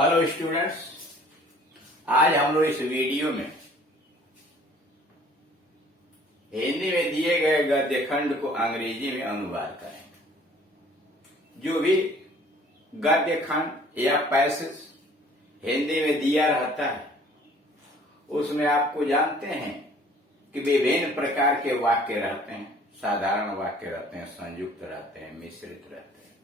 Hello students, आज हम लोग इस वीडियो में हिंदी में दिए गए गद्य खंड को अंग्रेजी में अनुवाद करेंगे। जो भी गद्य खंड या पैसेज हिंदी में दिया रहता है उसमें आपको जानते हैं कि विभिन्न प्रकार के वाक्य रहते हैं। साधारण वाक्य रहते हैं, संयुक्त रहते हैं, मिश्रित रहते हैं।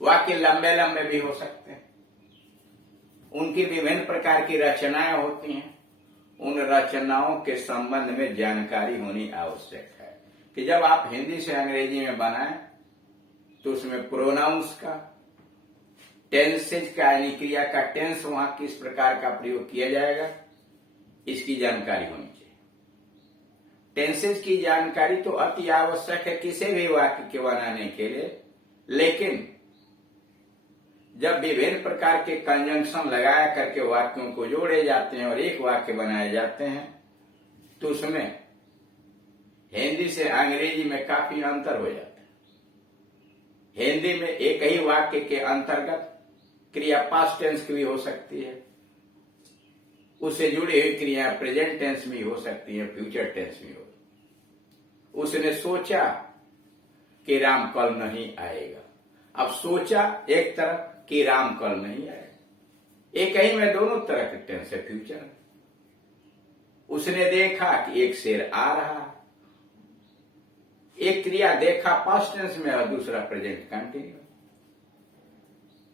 वाक्य लंबे लंबे भी हो सकते हैं। उनकी विभिन्न प्रकार की रचनाएं होती हैं। उन रचनाओं के संबंध में जानकारी होनी आवश्यक है कि जब आप हिंदी से अंग्रेजी में बनाएं तो उसमें प्रोनाउंस का, टेंसेज का यानी क्रिया का टेंस वहां किस प्रकार का प्रयोग किया जाएगा, इसकी जानकारी होनी चाहिए। टेंसेज की जानकारी तो अति आवश्यक है किसी भी वाक्य के बनाने के लिए, लेकिन जब विभिन्न प्रकार के कंजंक्शन लगाया करके वाक्यों को जोड़े जाते हैं और एक वाक्य बनाए जाते हैं तो उसमें हिंदी से अंग्रेजी में काफी अंतर हो जाता है। हिंदी में एक ही वाक्य के अंतर्गत क्रिया पास्ट टेंस की भी हो सकती है, उससे जुड़ी हुई क्रिया प्रेजेंट टेंस में हो सकती है, फ्यूचर टेंस में हो। उसने सोचा कि राम कल नहीं आएगा। अब सोचा एक तरफ कि राम कल नहीं आएगा, एक ही में दोनों तरह के टेंस है, फ्यूचर। उसने देखा कि एक शेर आ रहा है। एक क्रिया देखा पास्ट टेंस में और दूसरा प्रेजेंट कंटिन्यू।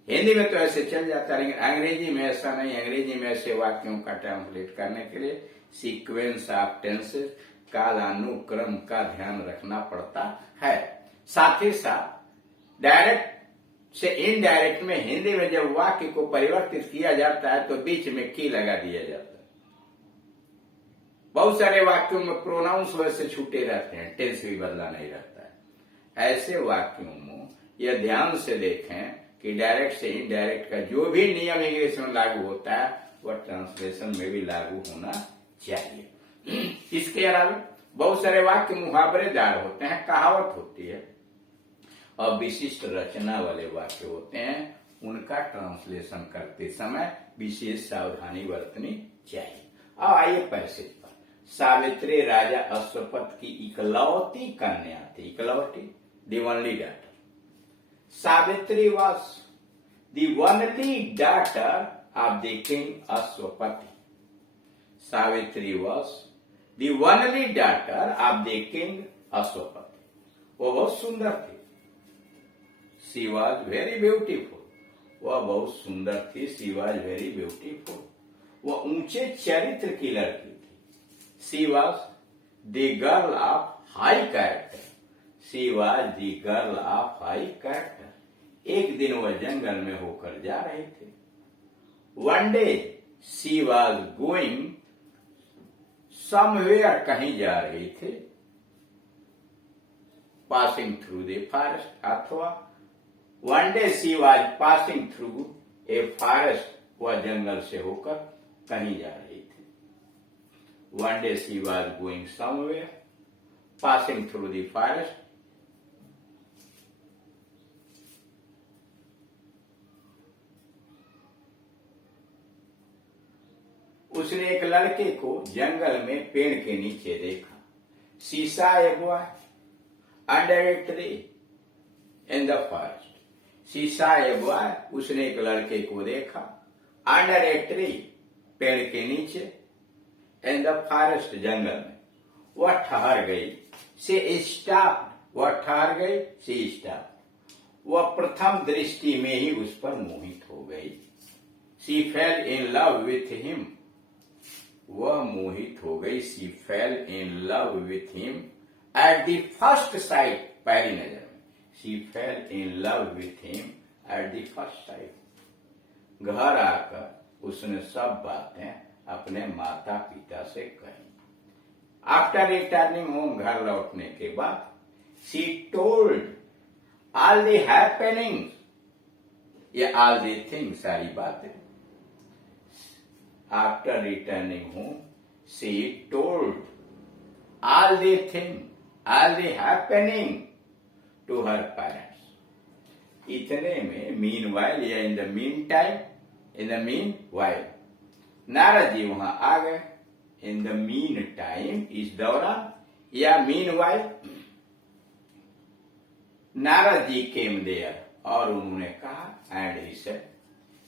हिंदी में तो ऐसे चल जाता है, लेकिन अंग्रेजी में ऐसा नहीं। अंग्रेजी में ऐसे वाक्यों का ट्रांसलेट करने के लिए सीक्वेंस ऑफ टेंसेस, कालानुक्रम का ध्यान रखना पड़ता है। साथ ही साथ डायरेक्ट से इनडायरेक्ट में हिंदी में जब वाक्य को परिवर्तित किया जाता है तो बीच में की लगा दिया जाता है। बहुत सारे वाक्यों में प्रोनाउंस वैसे छूटे रहते हैं, टेंस भी बदला नहीं रहता है। ऐसे वाक्यों में यह ध्यान से देखें कि डायरेक्ट से इनडायरेक्ट का जो भी नियम इंग्लिश में लागू होता है वह ट्रांसलेशन में भी लागू होना चाहिए। इसके अलावा बहुत सारे वाक्य मुहावरेदार होते हैं, कहावत होती है, और विशिष्ट रचना वाले वाक्य होते हैं। उनका ट्रांसलेशन करते समय विशेष सावधानी बरतनी चाहिए। अब आइए पैसेज पर। सावित्री राजा अश्वपथ की इकलौती कन्या थी। इकलौती, the only daughter. Savitri was the only daughter of the king Ashwapati. Savitri was the only daughter of the king Ashwapati. वो बहुत सुंदर थी। She was very beautiful. वह बहुत सुंदर थी। She was very beautiful. वह ऊंचे चरित्र की लड़की थी। She was the girl of high character. She was the girl of high character. एक दिन वह जंगल में होकर जा रहे थे। One day she was going somewhere, कहीं जा रही थे। Passing through the forest, अथवा One day she was passing through a forest. वह जंगल से होकर कहीं जा रही थी। One day she was going somewhere, passing through the forest. उसने एक लड़के को जंगल में पेड़ के नीचे देखा। She saw a boy under a tree in the forest. शीशा ए बॉय, उसने एक लड़के को देखा। अंडर ए ट्री, पेड़ के नीचे। इन द फॉरेस्ट, जंगल में। वह ठहर गई। शी स्टॉप्ड, वह ठहर गई। शी स्टॉप्ड, वह प्रथम दृष्टि में ही उस पर मोहित हो गई। She fail in love with him, वह मोहित हो गई। She fail in love with him at the first sight, पहली नजर। She fell in love with him at the first sight. घर आकर उसने सब बातें अपने माता पिता से कही। After returning home, घर लौटने के बाद, she told all the happenings, या all the things, सारी बातें। After returning home, she told all the things, all the happening to her parents. इतने में मीनवाइल या in the meantime in the meanwhile Narad ji वहां आ गए। इन the mean time, इस दौरान या meanwhile Narad ji came there, और उन्होंने कहा एंड ही सेड,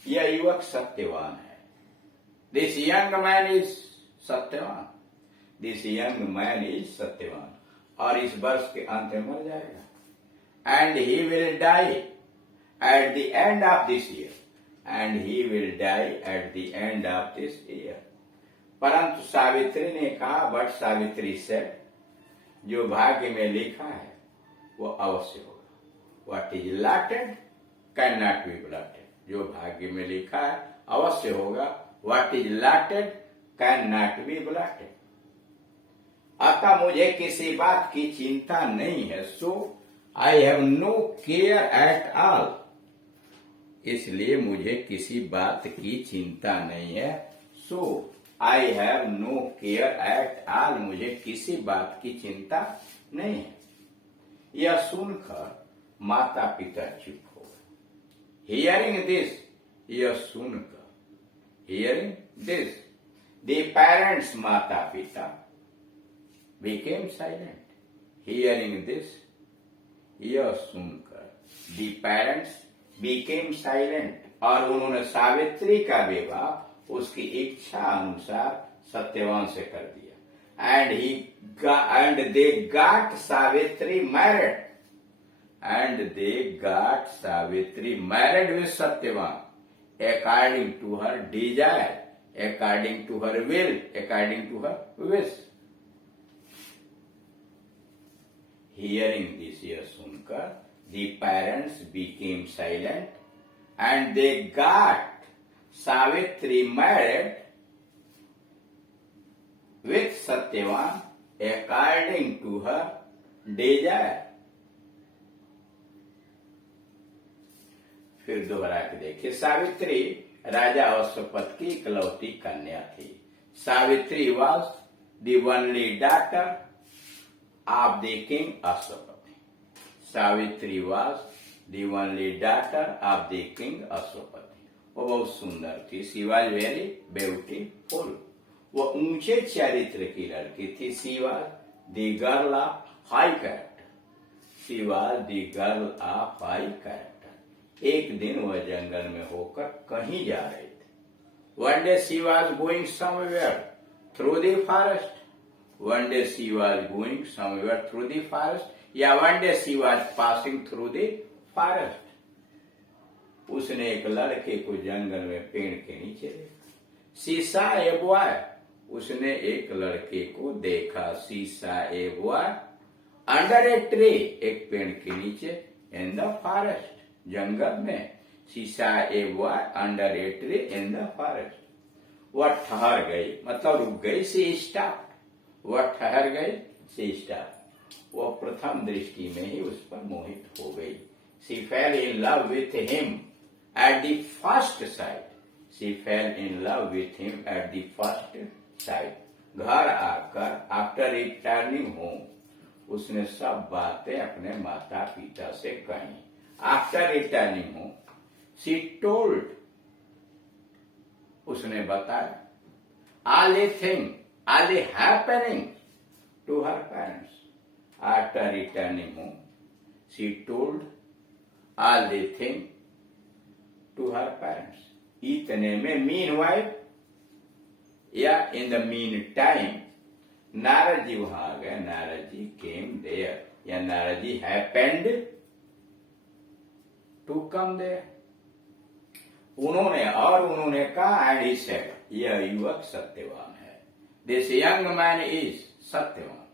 यह युवक सत्यवान है। This young man is Satyavan, this young man is Satyavan, और इस वर्ष के अंत में मर जाएगा। And he will die at the end of this year, and he will die at the end of this year. परंतु सावित्री ने कहा, बट सावित्री सेड, जो भाग्य में लिखा है वो अवश्य होगा। What is lotted can not be blotted, जो भाग्य में लिखा है अवश्य होगा। What is lotted can not be blotted. अतः मुझे किसी बात की चिंता नहीं है, so I have no care at all, इसलिए मुझे किसी बात की चिंता नहीं है। So I have no care at all, मुझे किसी बात की चिंता नहीं है। यह सुनकर माता पिता चुप हो गए। हियरिंग दिस, यह सुनकर, हियरिंग दिस, द पेरेंट्स, माता पिता, became silent. Hearing this, यह सुनकर the parents became silent, और उन्होंने सावित्री का विवाह उसकी इच्छा अनुसार सत्यवान से कर दिया। And they got Savitri married, and they got Savitri married with Satyavan according to her desire, according to her will, according to her wish. Hearing this, यह सुनकर the parents became silent, and they got Savitri married with Satyavan according to her desire. फिर दोहरा के देखिए, सावित्री राजा अश्वपत की इकलौती कन्या थी। Savitri was the only daughter of the king Ashwapati. Savitri was the only daughter of the king Ashwapati. वो बहुत सुंदर थी। She was very beautiful. वो ऊंचे चरित्र की लड़की थी। She was the girl of high character. She was the girl of high character. एक दिन वह जंगल में होकर कहीं जा रहे थे। One day she was going somewhere through the forest. One day she was going somewhere through the forest, या one day she was passing through the forest. उसने एक लड़के को जंगल में पेड़ के नीचे देखा। शी सॉ ए बॉय, उसने एक लड़के को देखा। She saw a boy under a tree, एक पेड़ के नीचे, इन द फॉरेस्ट, जंगल में। She saw a boy under a tree in the forest. वह ठहर गई, मतलब रुक गई। शी स्टॉप, वह ठहर गई। शी स्टॉप, वह प्रथम दृष्टि में ही उस पर मोहित हो गई। She fail in love with him at the first sight. She fail in love with him at the first sight. घर आकर आफ्टर रिटर्निंग होम, उसने सब बातें अपने माता पिता से कही। After returning home, she told, उसने बताया all a thing, all a happening to her parents. After returning home, she told all the thing to her parents. इतने में मीन वाइल, या in the meantime, Narad ji वहां आ गए। Narad ji came there, या Narad ji happened to come there. उन्होंने कहा and he said, यह युवक सत्यवान है। This young man is Satyavan.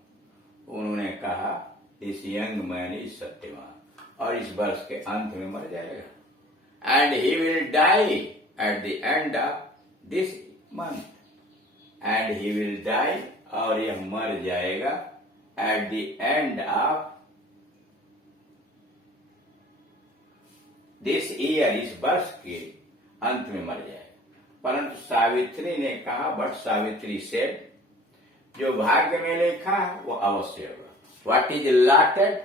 उन्होंने कहा this young man is Satyavan, और इस वर्ष के अंत में मर जाएगा। And he will die at the end of this month. And he will die, और यह मर जाएगा at the end of this year, इस वर्ष के अंत में मर जाएगा। परंतु सावित्री ने कहा, बट सावित्री सेड, जो भाग्य में लिखा है वो अवश्य होगा। What is lotted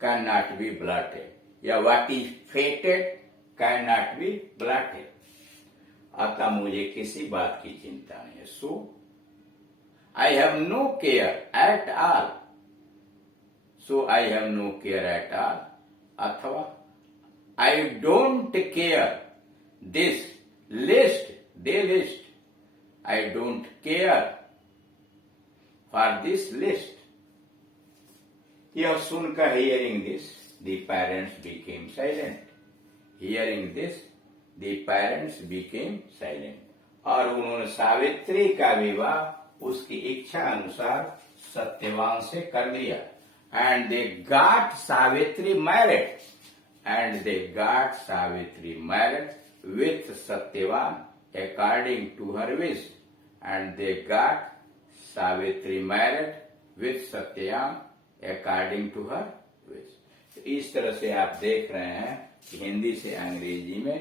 can not be blotted, या what is fated can not be blotted. अतः मुझे किसी बात की चिंता नहीं है। So I have no care at all. So I have no care at all, अथवा I don't care this list, the list, I don't care for this list. यह सुनकर hearing this the parents became silent. Hearing this the parents became silent. और उन्होंने सावित्री का विवाह उसकी इच्छा अनुसार सत्यवान से कर लिया। And they got Savitri married, and they got Savitri married with Satyavan according to her wish, and they got Savitri married with Satyavan according to her wish. इस तरह से आप देख रहे हैं कि हिंदी से अंग्रेजी में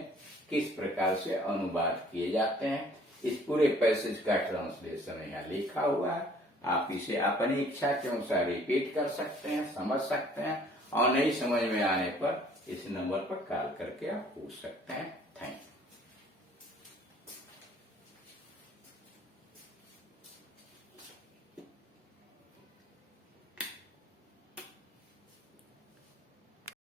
किस प्रकार से अनुवाद किए जाते हैं। इस पूरे पैसेज का ट्रांसलेशन यहाँ लिखा हुआ है। आप इसे अपनी इच्छा के अनुसार रिपीट कर सकते हैं, समझ सकते हैं, और नहीं समझ में आने पर इस नंबर पर कॉल करके आप पूछ सकते हैं। Thank you.